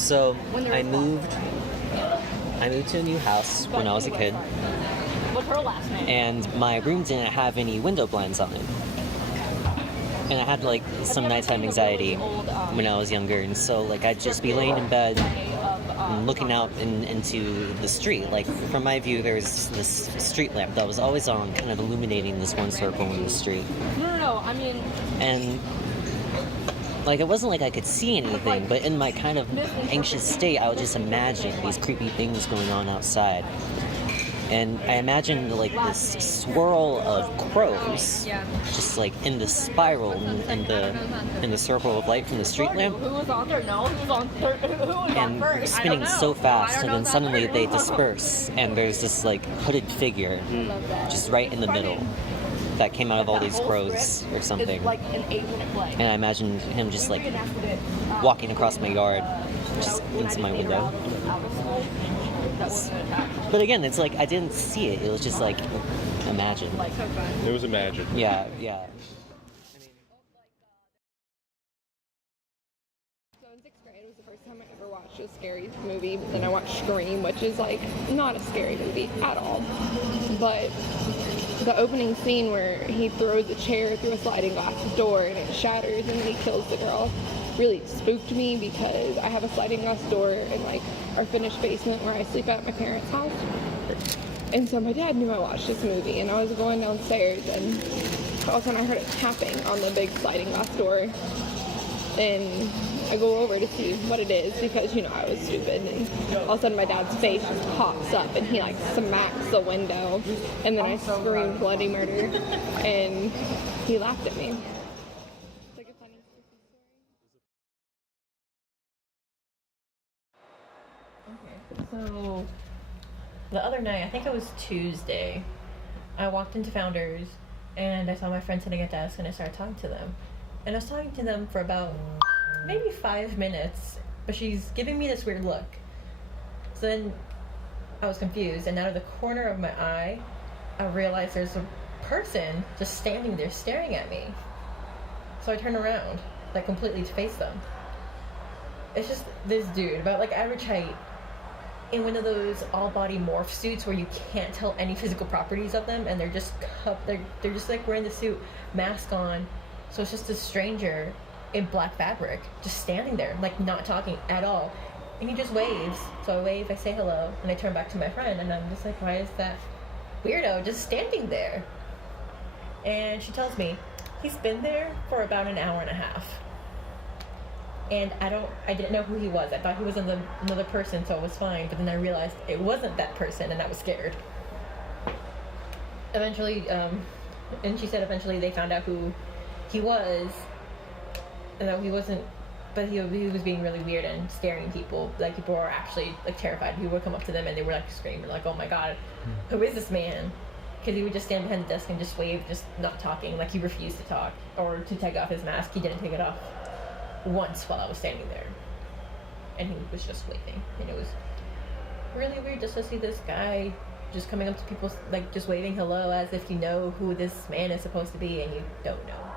So I moved to a new house when I was a kid, What's her last name? and my room didn't have any window blinds on it. And I had like some nighttime anxiety when I was younger, and so like I'd just be laying in bed and looking out into the street. Like from my view, there was this street lamp that was always on, kind of illuminating this one circle in the street. No, I mean... And like it wasn't like I could see anything, but in my kind of anxious state, I would just imagine these creepy things going on outside. And I imagined like this swirl of crows, just like in the spiral in the circle of light from the street lamp, Who was on there? No, who was on third? Who was on and first? spinning so fast, and then suddenly they disperse, and there's this like hooded figure just right in the middle that came out of all these crows or something. It's like an 8-minute play. And I imagined him just like walking across my yard, just into my window. But again, it's like I didn't see it. It was just like imagined. It was imagined. Yeah. So in 6th grade was the first time I ever watched a scary movie. But then I watched Scream, which is like not a scary movie at all. But the opening scene where he throws a chair through a sliding glass door and it shatters and then he kills the girl really spooked me, because I have a sliding glass door in like our finished basement where I sleep at my parents' house. And so my dad knew I watched this movie, and I was going downstairs, and all of a sudden I heard a tapping on the big sliding glass door, and I go over to see what it is, because I was stupid, and all of a sudden my dad's face just pops up and he like smacks the window, and then I screamed bloody murder, and he laughed at me. So, the other night, I think it was Tuesday, I walked into Founders, and I saw my friend sitting at desk, and I started talking to them. And I was talking to them for about maybe 5 minutes, but she's giving me this weird look. So then I was confused, and out of the corner of my eye, I realized there's a person just standing there staring at me. So I turned around, like completely to face them. It's just this dude, about like average height, in one of those all-body morph suits where you can't tell any physical properties of them, and they're just they're just like wearing the suit, mask on. So it's just a stranger in black fabric, just standing there, like not talking at all. And he just waves. So I wave, I say hello, and I turn back to my friend, and I'm just like, why is that weirdo just standing there? And she tells me, he's been there for about an hour and a half. And I didn't know who he was. I thought he was another person, so it was fine. But then I realized it wasn't that person, and I was scared. Eventually, and she said eventually they found out who he was, and that he wasn't, but he was being really weird and scaring people. Like, people were actually like terrified. People would come up to them and they were like screaming, like, "Oh my God, who is this man?" Because he would just stand behind the desk and just wave, just not talking. Like, he refused to talk or to take off his mask. He didn't take it off once while I was standing there, and he was just waving, and it was really weird just to see this guy just coming up to people, like just waving hello as if you know who this man is supposed to be, and you don't know.